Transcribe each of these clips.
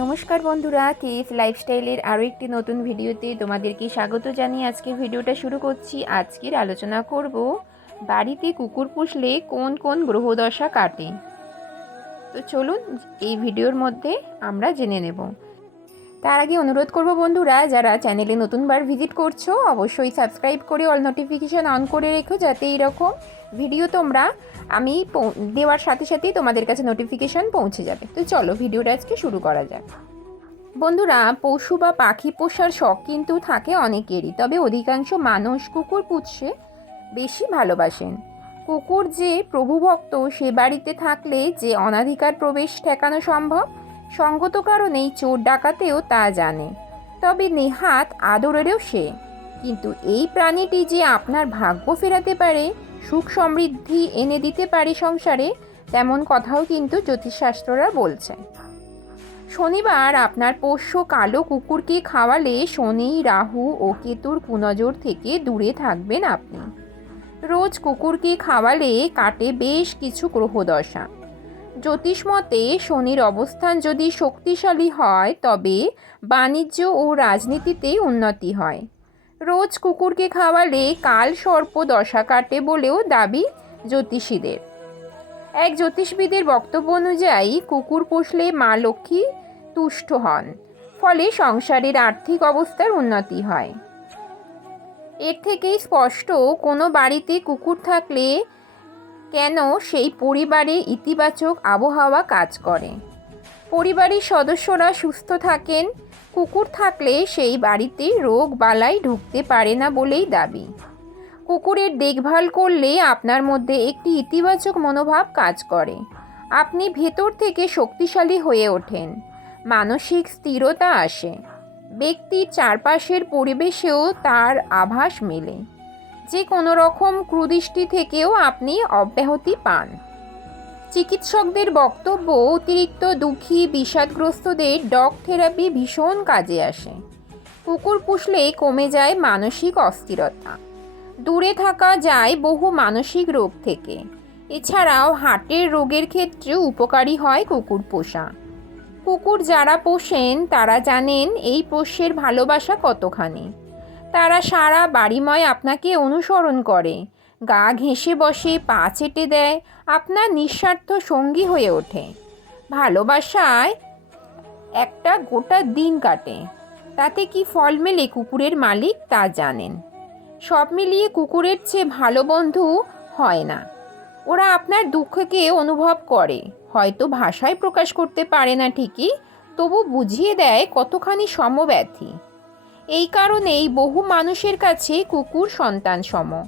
নমস্কার বন্ধুরা কেএফ লাইফস্টাইলের আরও একটি নতুন ভিডিওতে তোমাদেরকে স্বাগত জানিয়ে আজকে ভিডিওটা শুরু করছি। আজকের আলোচনা করব বাড়িতে কুকুর পুষলে কোন কোন গ্রহদশা কাটে। তো চলুন এই ভিডিওর মধ্যে আমরা জেনে নেব। তার আগে অনুরোধ করব বন্ধুরা, যারা চ্যানেলে নতুনবার ভিজিট করছ, অবশ্যই সাবস্ক্রাইব করে অল নোটিফিকেশান অন করে রেখো যাতে এইরকম ভিডিও তোমরা আমি দেওয়ার সাথে সাথেই তোমাদের কাছে নোটিফিকেশান পৌঁছে যাবে। তো চলো ভিডিওটা আজকে শুরু করা যাক। বন্ধুরা, পশু বা পাখি পোষার শখ কিন্তু থাকে অনেকেরই, তবে অধিকাংশ মানুষ কুকুর পুষে বেশি ভালোবাসেন। কুকুর যে প্রভুভক্ত সে বাড়িতে থাকলে যে অনাধিকার প্রবেশ ঠেকানো সম্ভব সঙ্গত কারণেই চোর ডাকাতেও তা জানে। তবে নেহাত আদরেরও সে। কিন্তু এই প্রাণীটি যে আপনার ভাগ্য ফেরাতে পারে, সুখ সমৃদ্ধি এনে দিতে পারে সংসারে, তেমন কথাও কিন্তু জ্যোতিষশাস্ত্ররা বলছে। শনিবার আপনার পোষ্য কালো কুকুরকে খাওয়ালে শনি, রাহু ও কেতুর কুনজর থেকে দূরে থাকবেন আপনি। রোজ কুকুরকে খাওয়ালে কাটে বেশ কিছু গ্রহদশা। জ্যোতিষমতে শনির অবস্থান যদি শক্তিশালী হয়, তবে বাণিজ্য ও রাজনীতিতে উন্নতি হয়। রোজ কুকুরকে খাওয়ালে কাল সর্প দশা কাটে বলেও দাবি জ্যোতিষীদের। এক জ্যোতিষবিদের বক্তব্য অনুযায়ী, কুকুর পুষলে মা লক্ষ্মী তুষ্ট হন, ফলে সংসারের আর্থিক অবস্থার উন্নতি হয়। এর থেকেই স্পষ্ট, কোনো বাড়িতে কুকুর থাকলে কেন সেই পরিবারে ইতিবাচক আবহাওয়া কাজ করে? পরিবারের সদস্যরা সুস্থ থাকেন, কুকুর থাকলে সেই বাড়িতে রোগ বালাই ঢুকতে পারে না বলেই দাবি। কুকুরের দেখভাল করলে আপনার মধ্যে একটি ইতিবাচক মনোভাব কাজ করে। আপনি ভেতর থেকে শক্তিশালী হয়ে ওঠেন, মানসিক স্থিরতা আসে, ব্যক্তির চারপাশের পরিবেশেও তার আভাস মেলে। যে কোনো রকম ক্রুদৃষ্টি থেকেও আপনি অব্যাহতি পান। চিকিৎসকদের বক্তব্য অতিরিক্ত দুঃখী বিষাদগ্রস্তদের ডগ থেরাপি ভীষণ কাজে আসে। কুকুর পুষলে কমে যায় মানসিক অস্থিরতা। দূরে থাকা যায় বহু মানসিক রোগ থেকে। এছাড়াও হার্টের রোগের ক্ষেত্রেও উপকারী হয় কুকুর পোষা। কুকুর যারা পোষেন, তারা জানেন এই পোষ্যের ভালোবাসা কতখানি। তারা সারা বাড়িময় আপনাকে অনুসরণ করে। গা ঘেঁষে বসে, পা চেটে দেয়, আপনার নিঃস্বার্থ সঙ্গী হয়ে ওঠে। ভালোবাসায় একটা গোটা দিন কাটে। তাতে কি ফল মেলে কুকুরের মালিক তা জানেন। সব মিলিয়ে কুকুরের চেয়ে ভালো বন্ধু হয় না। ওরা আপনার দুঃখকে অনুভব করে। হয়তো ভাষায় প্রকাশ করতে পারে না ঠিকই, তবু বুঝিয়ে দেয় কতখানি সমব্যথী। এই কারণেই বহু মানুষের কাছে কুকুর সন্তান সম।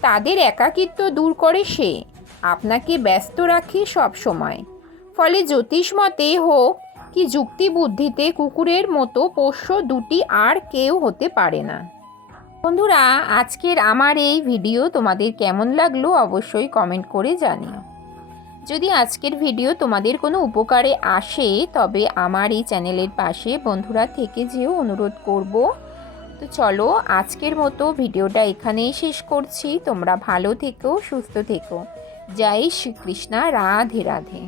তাদের একাকিত্ব দূর করে সে। আপনাকে ব্যস্ত রাখে সব সময়। ফলে জ্যোতিষ মতে হোক কি যুক্তি বুদ্ধিতে কুকুরের মতো পোষ্য দুটি আর কেউ হতে পারে না। বন্ধুরা, আজকের আমার এই ভিডিও তোমাদের কেমন লাগল অবশ্যই কমেন্ট করে জানিও। যদি আজকের ভিডিও তোমাদের কোনো উপকারে আসে, তবে আমার এই চ্যানেলের পাশে বন্ধুরা থেকে যেও অনুরোধ করব। তো চলো আজকের মতো ভিডিওটা এখানেই শেষ করছি। তোমরা ভালো থেকো, সুস্থ থেকো। জয় শ্রীকৃষ্ণা, রাধে রাধে।